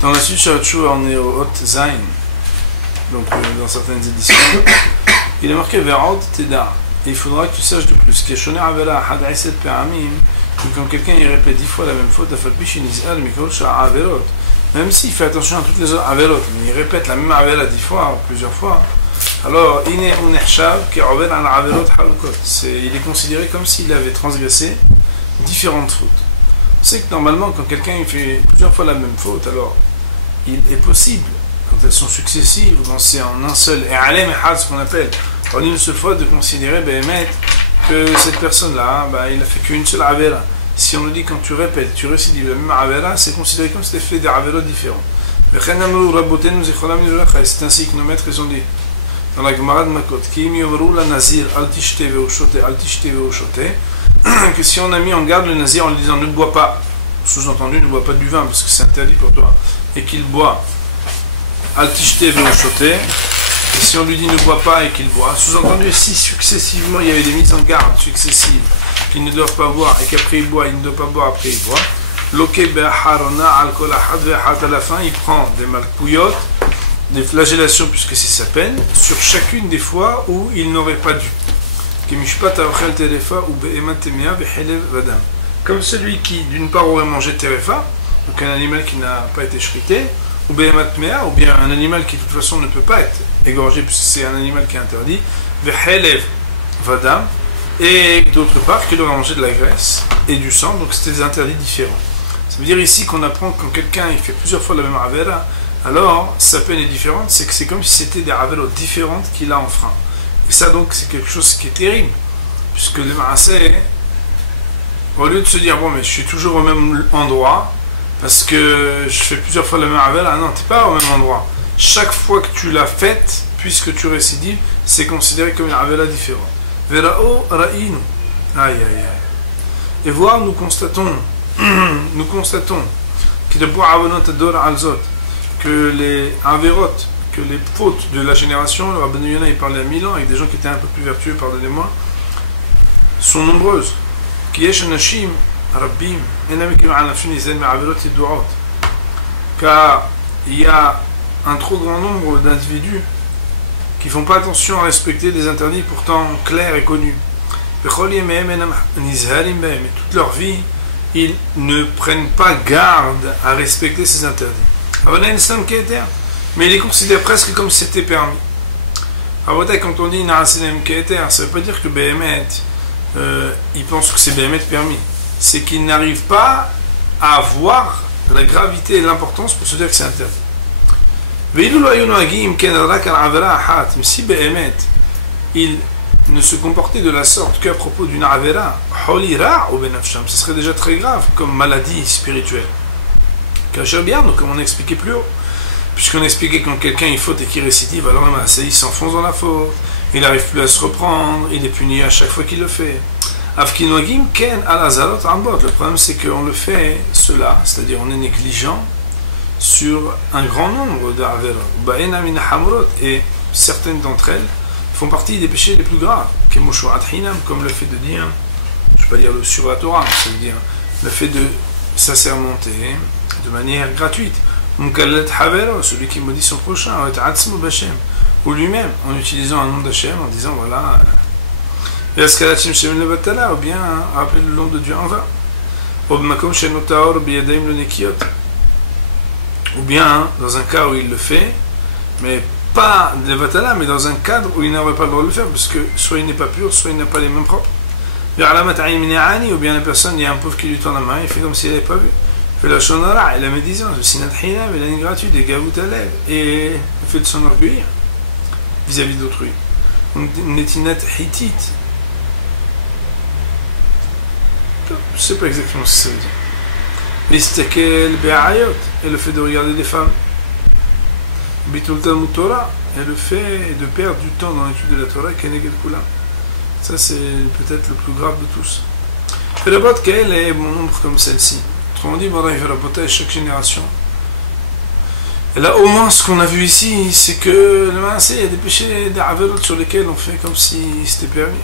Dans la suite, Sharachoua, on est au Hot Zain, donc dans certaines éditions. Il est marqué Verod Teda. Et il faudra que tu saches de plus. Quand quelqu'un il répète 10 fois la même faute, même s'il fait attention à toutes les autres averot, mais il répète la même avera 10 fois, plusieurs fois, alors il est considéré comme s'il avait transgressé différentes fautes. On sait que normalement, quand quelqu'un il fait plusieurs fois la même faute, alors il est possible, quand elles sont successives, quand c'est en un seul, et alem et had, ce qu'on appelle, en une seule fois, de considérer que cette personne-là, il a fait qu'une seule avera. Si on nous dit quand tu répètes, tu récidives la même avera, c'est considéré comme si tu as fait des averas différents. C'est ainsi que nos maîtres ils ont dit dans la Gemara de Makot, que si on a mis en garde le nazir en lui disant ne bois pas, sous-entendu ne bois pas du vin parce que c'est interdit pour toi, et qu'il boit, et si on lui dit ne bois pas et qu'il boit, sous-entendu si successivement il y avait des mises en garde successives qu'ils ne doivent pas boire et qu'après il boit, il ne doit pas boire, après il boit, à la fin il prend des malkouyot, des flagellations puisque c'est sa peine, sur chacune des fois où il n'aurait pas dû. Comme celui qui d'une part aurait mangé terefa, donc un animal qui n'a pas été shrité, ou bien un animal qui de toute façon ne peut pas être égorgé puisque c'est un animal qui est interdit, et d'autre part qu'il aurait mangé de la graisse et du sang, donc c'était des interdits différents. Ça veut dire ici qu'on apprend que quand quelqu'un il fait plusieurs fois la même avera, alors sa peine est différente, c'est que c'est comme si c'était des averot différentes qu'il a enfreint. Et ça donc c'est quelque chose qui est terrible, puisque le ma'aseh, au lieu de se dire bon mais je suis toujours au même endroit, parce que je fais plusieurs fois la même avera, non, tu n'es pas au même endroit. Chaque fois que tu l'as faite, puisque tu récidives, c'est considéré comme une avera différente. Vera'o ra'inu. Aïe aïe aïe. Et voir, nous constatons que les averot, que les fautes de la génération, le Rabbeinu Yonah il parlait à 1000 ans avec des gens qui étaient un peu plus vertueux, pardonnez-moi, sont nombreuses. Car il y a un trop grand nombre d'individus qui ne font pas attention à respecter des interdits pourtant clairs et connus. Et toute leur vie, ils ne prennent pas garde à respecter ces interdits. Mais ils les considèrent presque comme si c'était permis. Quand on dit ça ne veut pas dire que Béhémet, ils pensent que c'est Béhémet permis. C'est qu'ils n'arrivent pas à voir la gravité et l'importance pour se dire que c'est interdit. Mais si Béhémet, il ne se comportait de la sorte qu'à propos d'une avera, ce serait déjà très grave comme maladie spirituelle. Comme on a expliqué plus haut, puisqu'on a expliqué quand quelqu'un il faute et qu'il récidive, alors il s'enfonce dans la faute, il n'arrive plus à se reprendre, il est puni à chaque fois qu'il le fait. Le problème c'est qu'on le fait cela, c'est-à-dire on est négligent sur un grand nombre d'avera, et certaines d'entre elles font partie des péchés les plus graves, comme le fait de dire, je ne vais pas dire le sur la Torah, c'est dire le fait de s'assermenter de manière gratuite, celui qui maudit son prochain, ou lui-même en utilisant un nom d'Hachem, en disant voilà, ou bien rappeler le nom de Dieu en vain, ou bien dans un cas où il le fait, mais pas de Vatala, mais dans un cadre où il n'aurait pas le droit de le faire, parce que soit il n'est pas pur, soit il n'a pas les mains propres. Ou bien la personne, il y a un pauvre qui lui tend la main, il fait comme s'il n'avait pas vu. Il fait la shonara et la médisance, le sinat hina, et la ingratitude, et gavout à lèvres, et le fait de s'enorgueillir vis-à-vis d'autrui. Netinat hitit. Je ne sais pas exactement ce que ça veut dire. Listakel be'ayot, et le fait de regarder des femmes. Bitul Talmud Torah, et le fait de perdre du temps dans l'étude de la Torah, Kenegel Kula. Ça, c'est peut-être le plus grave de tous. Et la botte qu'elle est bon nombre comme celle-ci. Autrement dit, bon, il fait la botte à chaque génération. Et là, au moins, ce qu'on a vu ici, c'est que le maasé, il y a des péchés, des averot sur lesquels on fait comme si c'était permis.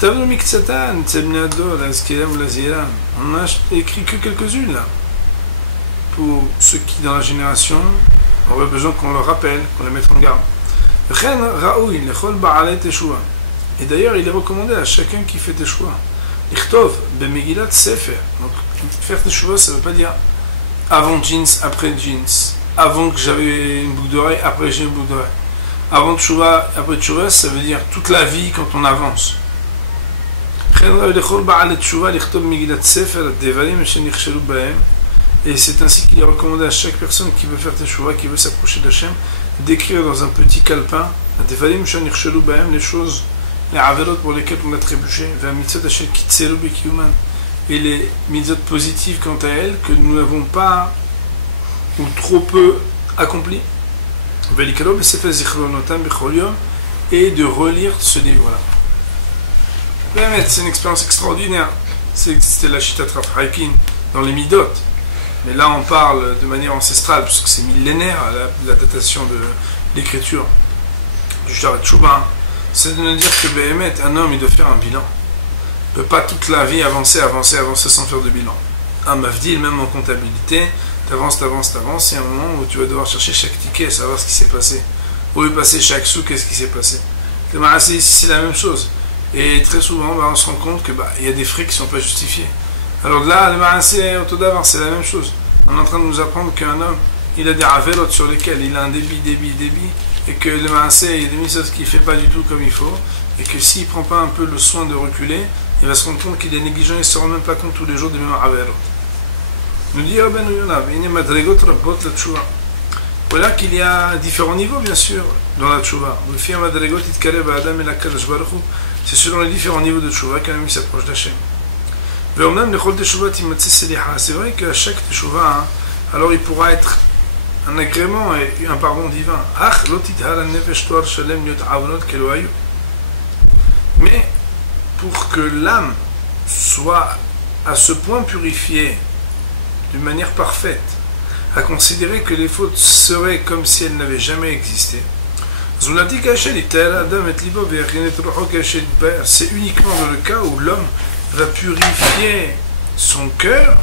On n'a écrit que quelques-unes là. pour ceux qui, dans la génération, auraient besoin qu'on leur rappelle, qu'on les mette en garde. Et d'ailleurs, il est recommandé à chacun qui fait teshuva. Ichtov, b'megillat sefer. Donc, faire teshuva, ça ne veut pas dire avant jeans, après jeans. Avant que j'avais une boucle d'oreille, après j'ai une boucle d'oreille. Avant teshuva, après teshuva, ça veut dire toute la vie quand on avance. Et c'est ainsi qu'il est recommandé à chaque personne qui veut faire teshuva, qui veut s'approcher d'Hachem, d'écrire dans un petit calepin les choses, les averot pour lesquelles on a trébuché, et les mitzvot positives quant à elles que nous n'avons pas ou trop peu accompli, et de relire ce livre-là. C'est une expérience extraordinaire. C'était la Shitat Rav Haikin dans les Midot. Mais là, on parle de manière ancestrale, parce que c'est millénaire la datation de l'écriture du Shtar Tshuva. C'est de nous dire que Béhémet, un homme, il doit faire un bilan. Il ne peut pas toute la vie avancer sans faire de bilan. Un mavdil, même en comptabilité, t'avances, et à un moment où tu vas devoir chercher chaque ticket, savoir ce qui s'est passé. Où est passé chaque sou, qu'est-ce qui s'est passé. Ici, c'est la même chose. Et très souvent, on se rend compte qu'il y a des frais qui ne sont pas justifiés. Alors là, le Ma'aseh Autodavar, c'est la même chose. On est en train de nous apprendre qu'un homme, il a des averot sur lesquels il a un débit, et que le Ma'aseh, il y a des mitzvot qu'il ne fait pas du tout comme il faut, et que s'il ne prend pas un peu le soin de reculer, il va se rendre compte qu'il est négligent, il ne se rend même pas compte tous les jours des mêmes averot. Nous dit Rabbeinu Yonah, voilà qu'il y a différents niveaux, bien sûr, dans la tchouva. C'est selon les différents niveaux de tchouva qu'un ami s'approche d'Hachem. C'est vrai qu'à chaque tchouva, alors il pourra être un agrément et un pardon divin. Mais pour que l'âme soit à ce point purifiée d'une manière parfaite, à considérer que les fautes seraient comme si elles n'avaient jamais existé, c'est uniquement dans le cas où l'homme va purifier son cœur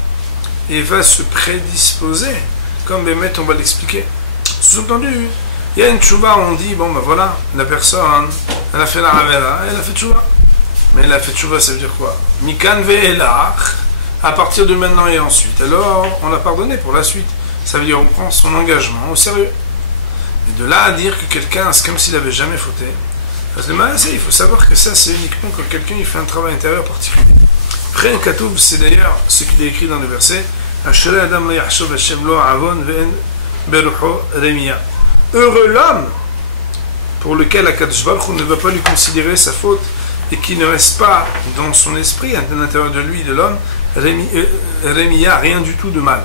et va se prédisposer, comme Bémet on va l'expliquer. Sous-entendu, il y a une tchouva où on dit, bon ben voilà, la personne, elle a fait la ravera, elle a fait tchouva. Mais elle a fait tchouva, ça veut dire quoi? Mikan ve'elach, à partir de maintenant et ensuite. Alors, on l'a pardonné pour la suite. Ça veut dire on prend son engagement au sérieux. Et de là à dire que quelqu'un, c'est comme s'il n'avait jamais fauté. Parce que il faut savoir que ça, c'est uniquement quand quelqu'un il fait un travail intérieur particulier. Après, un katoub, c'est d'ailleurs ce qu'il est écrit dans le verset heureux l'homme pour lequel Akadosh Baruch Hu ne va pas lui considérer sa faute et qui ne reste pas dans son esprit, à l'intérieur de lui, de l'homme, Rémia, rien du tout de mal.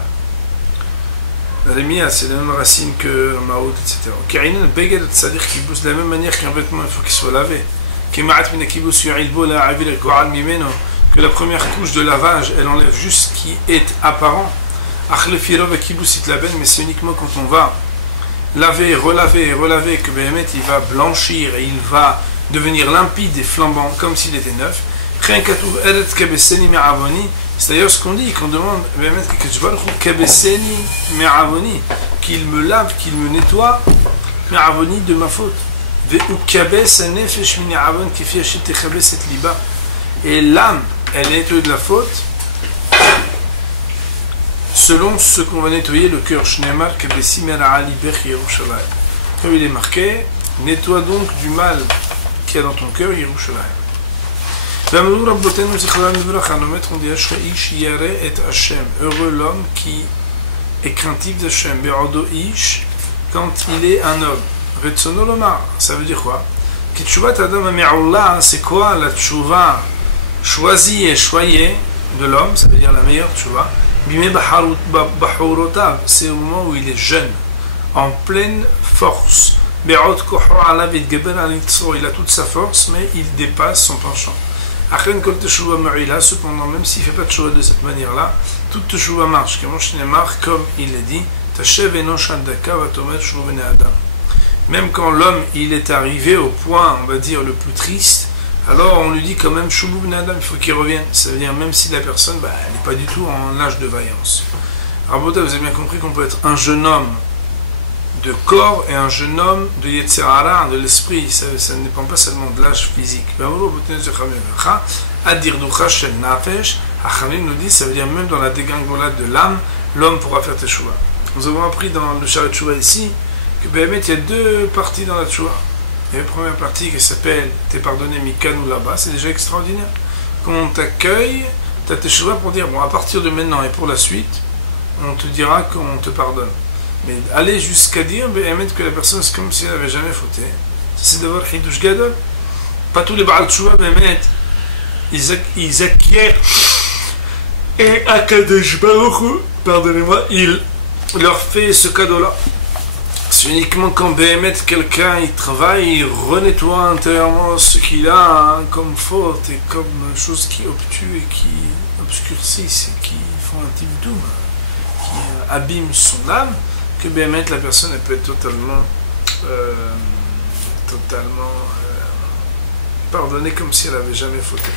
Rémia, c'est la même racine que Maout, etc. De la même manière qu'un vêtement, il faut qu'il soit lavé. Que la première couche de lavage, elle enlève juste ce qui est apparent. Mais c'est uniquement quand on va laver, relaver, que Béhémet, il va blanchir et il va devenir limpide et flambant, comme s'il était neuf. C'est d'ailleurs ce qu'on dit, qu'on demande qu'il me lave, qu'il me nettoie de ma faute. Et l'âme, elle est nettoyée de la faute selon ce qu'on va nettoyer le cœur. Comme il est marqué, nettoie donc du mal qu'il y a dans ton cœur, Yerushalayim. Heureux l'homme qui est craintif d'Hachem, quand il est un homme. Ça veut dire quoi? C'est quoi la tchouva choisie et choyée de l'homme? Ça veut dire la meilleure tchouva. C'est au moment où il est jeune, en pleine force. Il a toute sa force, mais il dépasse son penchant. Cependant, même s'il ne fait pas de tchouva de cette manière-là, toute tchouva marche. Comme il est dit, même quand l'homme il est arrivé au point, on va dire, le plus triste, alors on lui dit quand même, il faut qu'il revienne. Ça veut dire, même si la personne, elle n'est pas du tout en âge de vaillance. Rabota, vous avez bien compris qu'on peut être un jeune homme de corps et un jeune homme de Yetzirara, de l'esprit. Ça ne dépend pas seulement de l'âge physique. Adir Ducha Shel Nafesh, Hachamim nous dit, ça veut dire même dans la dégringolade de l'âme, l'homme pourra faire Teshuvah. Nous avons appris dans le Sharet Teshuvah ici que il y a deux parties dans la Teshuvah. Il y a une première partie qui s'appelle T'es pardonné Mikan ou là-bas, c'est déjà extraordinaire. Quand on t'accueille, t'as Teshuvah pour dire, bon, à partir de maintenant et pour la suite, on te dira qu'on te pardonne. Mais aller jusqu'à dire que la personne c'est comme si elle n'avait jamais fauté, c'est d'abord Hidush Gadol. Pas tous les Baal Teshuvah, ils acquièrent et Akadosh Baruch Hu, pardonnez-moi, il leur fait ce cadeau-là. C'est uniquement quand quelqu'un il travaille, il renettoie intérieurement ce qu'il a comme faute et comme choses qui obtuent et qui obscurcissent et qui font un type doom, qui abîment son âme, que la personne elle peut être totalement pardonnée comme si elle n'avait jamais fauté.